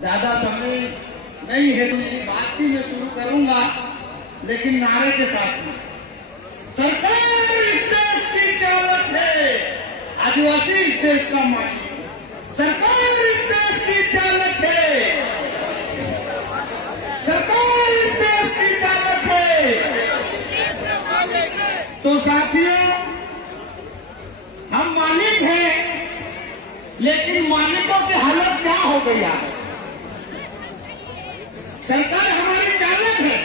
ज्यादा समय नहीं है, मेरी बात भी मैं शुरू करूंगा, लेकिन नारे के साथ में। सरकार इस देश की चालक है, आदिवासी इस देश का मालिक है। सरकार इस देश की चालक है, सरकार इस देश की चालक है। तो साथियों, हम मालिक हैं, लेकिन मालिकों की हालत क्या हो गई है? सरकार हमारी चालक है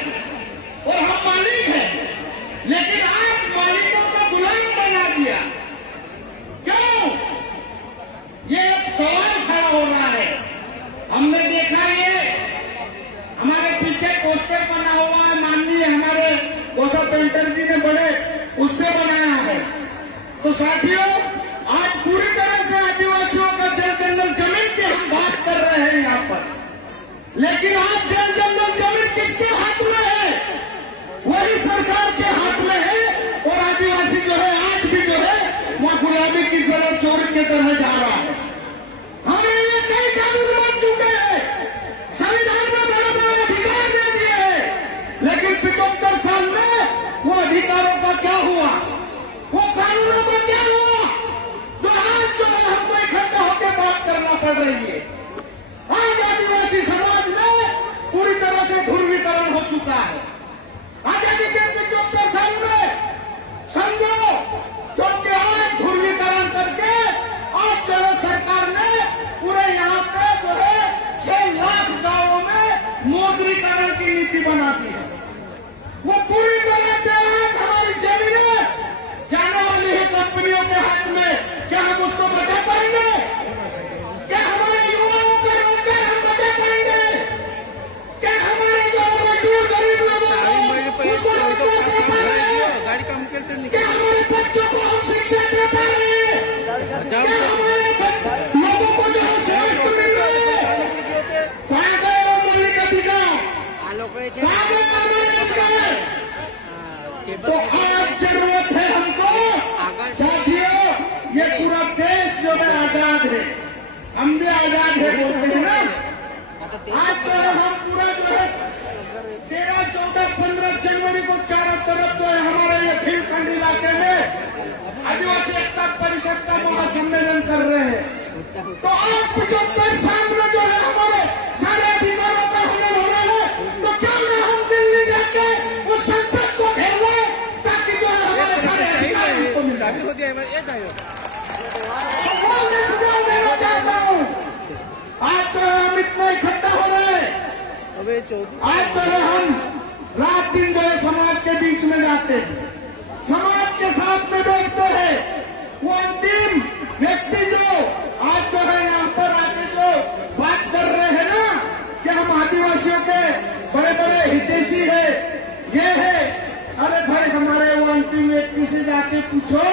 और हम मालिक हैं, लेकिन आप मालिकों को गुलाम बना दिया। क्यों? ये एक सवाल खड़ा हो रहा है। हमने देखा ये हमारे पीछे पोस्टर बना हुआ है, माननीय हमारे कोसा पेंटर जी ने बड़े उससे बनाया है। तो साथियों, आज पूरी तरह से आदिवासियों का जल जंगल जमीन की हम बात कर रहे हैं यहाँ पर, लेकिन आज जल जंगल जमीन किसके हाथ में है? वही सरकार के हाथ में है। और आदिवासी जो है आज भी जो है वो गुलामी की तरह चोर की तरह जा रहा है। हमारे लिए कई कानून बन चुके हैं, संविधान में बड़े बड़े अधिकार दे दिए हैं, लेकिन 75 साल में वो अधिकारों का क्या हुआ? वो कानूनों का क्या हुआ? तो आज जो है हमको इकट्ठा होकर बात करना पड़ रही है। आज आदिवासी समाज में पूरी तरह से ध्रुवीकरण हो चुका है। आजादी के 75 साल में समझो, क्योंकि आज ध्रुवीकरण करके आज जो है सरकार ने पूरे यहाँ पे जो है 6 लाख गांवों में मौद्रीकरण की नीति बना दी है। वो पूरी तरह से आज हमारी जमीनें जाने वाली है कंपनियों के हाथ में। क्या हम उसको बचा पाएंगे? क्या हमारे युवाओं का रोजगार हम बचा पाएंगे? क्या हमारे जो मजदूर गरीब लोगों को उसको रोजगार दे पा रहे हैं? क्या हमारे बच्चों को हम शिक्षा दे पा रहे हैं? क्या हमारे लोगों को जो है स्वास्थ्य मिल रहा है? कहाँ गए वो मौलिक अधिकार? कहाँ गए हमारे अधिकार? तो आज जरूरत है हमको साथियों, ये पूरा देश जो है आजाद है, हम भी आजाद है बोलते हैं ना। आज तो हम पूरा जो है 13, 14, 15 जनवरी को चारों तरफ जो है हमारे ये खीलखंड इलाके में आदिवासी एकता परिषद का महासम्मेलन कर रहे हैं। तो आज 75 साल में जो है हमारे सारे अधिकारों का हनन हो रहा है, तो क्यों ना हम दिल्ली जाके उस संसद को घेर ले, ताकि जो है हमारे सारे अधिकार हमको मिल जाए। मैं चाहता हूँ आज तो हम इतना इकट्ठा हो रहे हैं, आज तो हम रात दिन जो है समाज के बीच में जाते हैं, समाज के साथ में बैठते हैं। वो अंतिम व्यक्ति जो आज जो है यहाँ पर आके जो बात कर रहे हैं ना कि हम आदिवासियों के बड़े बड़े हितैषी है, ये है। अरे भाई, हमारे वो अंतिम व्यक्ति से जाके पूछो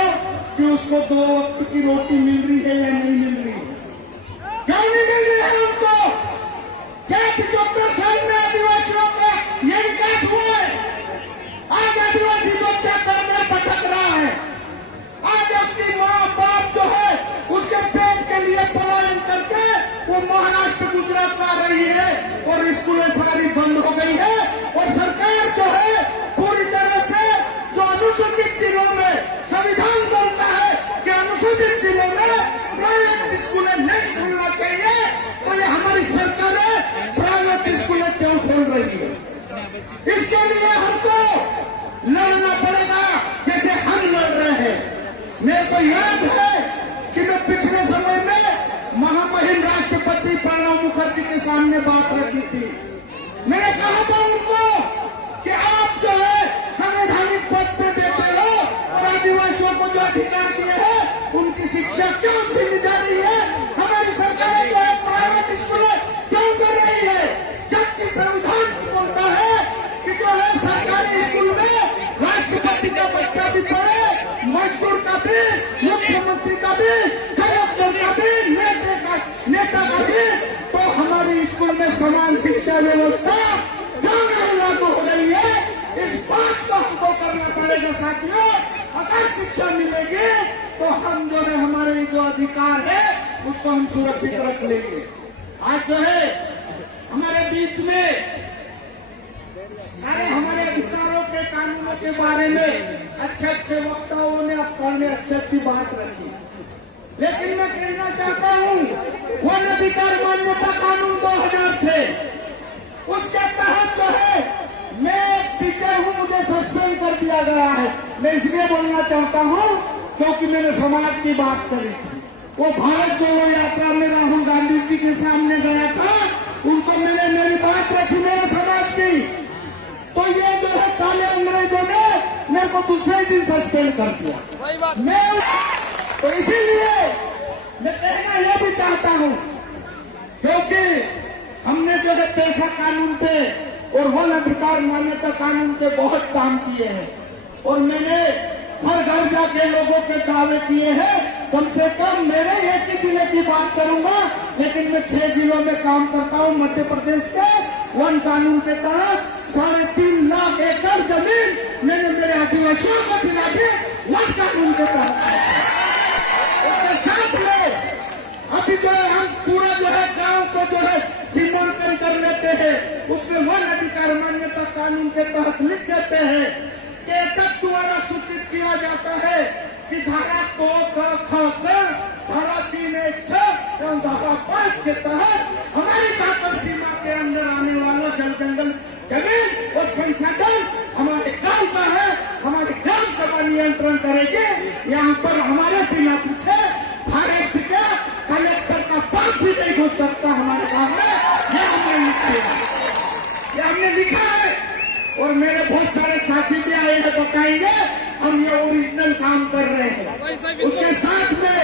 कि उसको 2 वक्त की रोटी मिल रही है या नहीं मिल रही है? क्यों नहीं मिल रही है उनको? क्या 75 साल में आदिवासियों का ये विकास हुआ है? आज आदिवासी बच्चा करने भटक रहा है। आज उसकी माँ बाप जो है उसके पेट के लिए पलायन करके वो महाराष्ट्र गुजरात आ रही है और स्कूलें सारी बंद हो गई है। और सरकार जो है पूरी तरह से जो अनुसूचित जिलों में संविधान बोलता है कि अनुसूचित जिलों में प्राइवेट स्कूलें नहीं खुलना चाहिए, तो ये हमारी सरकार प्राइवेट स्कूलें क्यों खोल रही है? इसके लिए हमको लड़ना पड़ेगा, जैसे हम लड़ रहे हैं। मेरे को याद है कि मैं पिछले समय में महामहिम राष्ट्रपति प्रणब मुखर्जी के सामने बात रखी थी। मैंने कहा था उनको कि आप जो है संवैधानिक पद पे बैठे हो और आदिवासियों को जो अधिकार दिए हैं उनकी शिक्षा क्यों छीनी जा रही है? हमारी सरकार जो है प्राइवेट स्कूलें क्यों कर रही है? जबकि संविधान बोलता है कि जो है सरकारी स्कूल में राष्ट्रपति का बच्चा भी पढ़े, मजदूर का भी, मुख्यमंत्री का भी, कलेक्टर का भी, नेता का भी। तो हमारी स्कूल में समान शिक्षा व्यवस्था क्यों नहीं लागू हो रही है? इस बात को हमको करना पड़ेगा साथियों। अगर शिक्षा मिलेगी तो हम जो है हमारे जो अधिकार है उसको हम सुरक्षित रख लेंगे। आज जो है के बारे में अच्छे अच्छे वक्ताओं ने अपने ने अच्छी अच्छी बात रखी, लेकिन मैं कहना चाहता हूँ वन अधिकार मान्यता कानून 2006 उसके तहत जो है मैं टीचर हूँ, मुझे सस्पेंड कर दिया गया है। मैं इसलिए बोलना चाहता हूँ क्योंकि मैंने समाज की बात करी थी। वो भारत जोड़ो यात्रा में राहुल गांधी जी के सामने गया था, उनको मैंने मेरी बात रखी मेरे समाज की, तो ये जो है काले अंग्रेजों ने मेरे को दूसरे ही दिन सस्पेंड कर दिया। मैं तो इसीलिए मैं कहना यह भी चाहता हूँ, क्योंकि हमने जो है पेशा कानून पे और वन अधिकार मान्यता कानून पे बहुत काम किए हैं, और मैंने हर घर जाके लोगों के दावे किए हैं। कम से कम मेरे एक ही जिले की बात करूंगा, लेकिन मैं 6 जिलों में काम करता हूं। मध्य प्रदेश के वन कानून के तहत 3.5 लाख एकड़ जमीन मैंने मेरे आदिवासियों को दिला दी वन कानून के तहत। उसके साथ में अभी जो है हम पूरा जो है गांव को जो है सीमांकन कर लेते हैं, उसमें वन अधिकार मान्यता कानून के तहत लिख देते हैं कि एकक द्वारा सूचित किया जाता है कि धारा 2 धारा 3(1)(6) एवं धारा 5 के तहत हमारी काकर सीमा के अंदर आने वाला जल जंगल जमीन और संसाधन हमारे गांव का है, हमारी ग्राम सभा नियंत्रण करेगी। यहाँ पर हमारे बिना पूछे फॉरेस्ट के कलेक्टर का बाप भी नहीं घुस सकता हमारे गांव में। यह हमने लिखा है और मेरे बहुत सारे साथी भी आए हैं, बताएंगे हम ये ओरिजिनल काम कर रहे हैं। उसके साथ में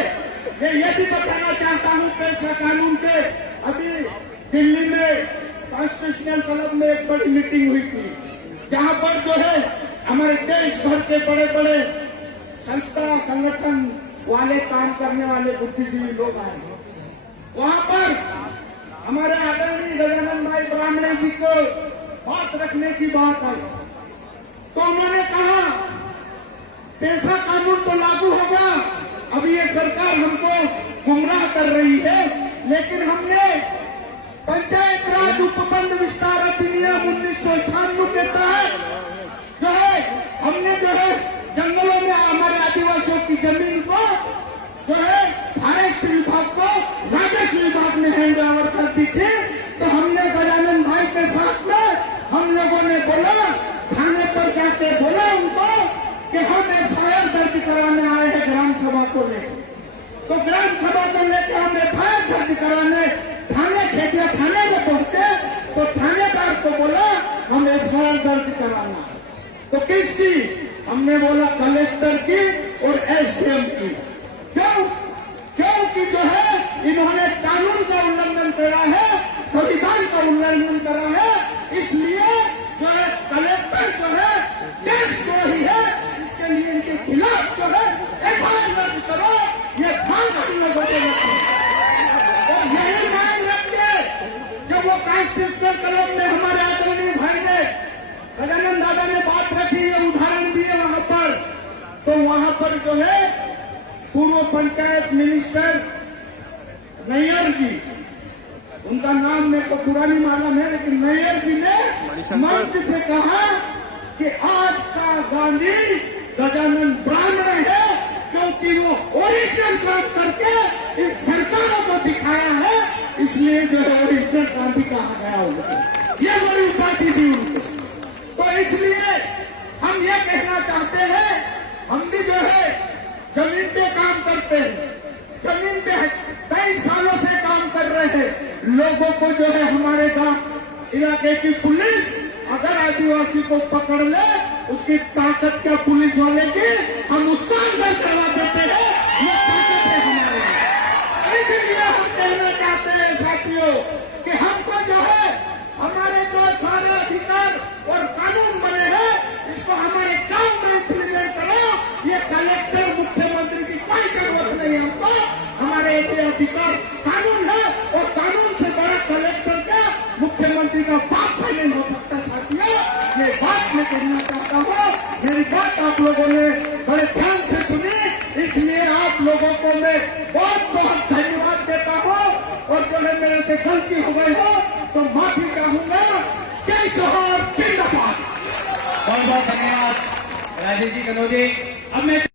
मैं ये भी बताना चाहता हूँ, पेशा कानून के अभी दिल्ली में कॉन्स्टिट्यूशनल क्लब में एक बड़ी मीटिंग हुई थी, जहाँ पर जो है हमारे देश भर के बड़े बड़े संस्था संगठन वाले काम करने वाले बुद्धिजीवी लोग आए। वहाँ पर हमारे आदरणीय गजानन भाई ब्राह्मणे जी को बात रखने की बात आई, तो उन्होंने कहा पेशा कानून तो लागू होगा, अभी ये सरकार हमको गुमराह कर रही है, लेकिन हमने पंचायत राज उपबंध विस्तार अधिनियम 1996 के तहत जो है हमने जो है जंगलों में हमारे आदिवासियों की जमीन को जो है फॉरेस्ट विभाग को राजस्व विभाग ने हैंड ओवर कर दी थी। तो हमने गजानन भाई के साथ में हम लोगों ने बोला, थाने पर जाके बोला उनको कि हम FIR दर्ज कराने आए हैं ग्राम सभा को लेकर। तो ग्राम सभा को लेकर हम FIR दर्ज कराने थाने खेतिया थाने में पहुंचे, तो थानेदार को बोला हम FIR दर्ज कराना। तो किसकी? हमने बोला कलेक्टर की और SDM की। क्यों? क्योंकि जो है इन्होंने कानून का उल्लंघन करा है, संविधान का उल्लंघन करा है, इसलिए जो है कलेक्टर जो है देशद्रोही है, इसके लिए इनके खिलाफ जो है FIR दर्ज करो, ये मांग हम लोगों ने रखी। और यही मांग रख के जब वो कॉन्स्टिट्यूशनल क्लब में हमारे आदरणीय भाई ने गजानन दादा ने बात रखी, ये उदाहरण दिए वहां पर, तो वहां पर जो है पूर्व पंचायत मिनिस्टर नैयर जी, उनका नाम मेरे को पुरानी मालूम है, लेकिन नैयर जी ने मंच से कहा कि आज का गांधी गजानन ब्राह्मण है, क्योंकि वो ओरिजिनल काम करके इन सरकारों को दिखाया है, इसलिए जो है ओरिजिनल गांधी कहा गया उनको, ये बड़ी उपाधि दी उनको। तो इसलिए हम ये कहना चाहते हैं, हम भी जो है जमीन पे काम करते हैं, जमीन पे कई सालों से काम कर रहे हैं। लोगों को जो है हमारे गांव इलाके की पुलिस अगर आदिवासी को पकड़ ले, उसकी ताकत क्या पुलिस वाले की, हम उसको अंदर करवा देते हैं, ये ताकत है हमारे। इसलिए हम कहना चाहते हैं साथियों कि हमको जो है हमारे जो सारे अधिकार और कानून बने हैं, इसको हमारे गांव में इम्प्लीमेंट करो। ये कलेक्टर मुख्यमंत्री की कोई जरूरत नहीं है, हमको हमारे अधिकार कानून है, और कानून से बड़ा कलेक्टर का मुख्यमंत्री का बाप भी नहीं हो सकता। साथियों, ये बात मैं कहना चाहता हूँ, मेरी बात आप लोगों ने बड़े ध्यान से सुनी, इसलिए आप लोगों को मैं बहुत बहुत धन्यवाद देता हूँ, और जो है मेरे से गलती हो गई हो तो माफी चाहूंगा। जय जोहार, जिंदाबाद। बहुत बहुत धन्यवाद। राजेश जी कनौजे। अब मैं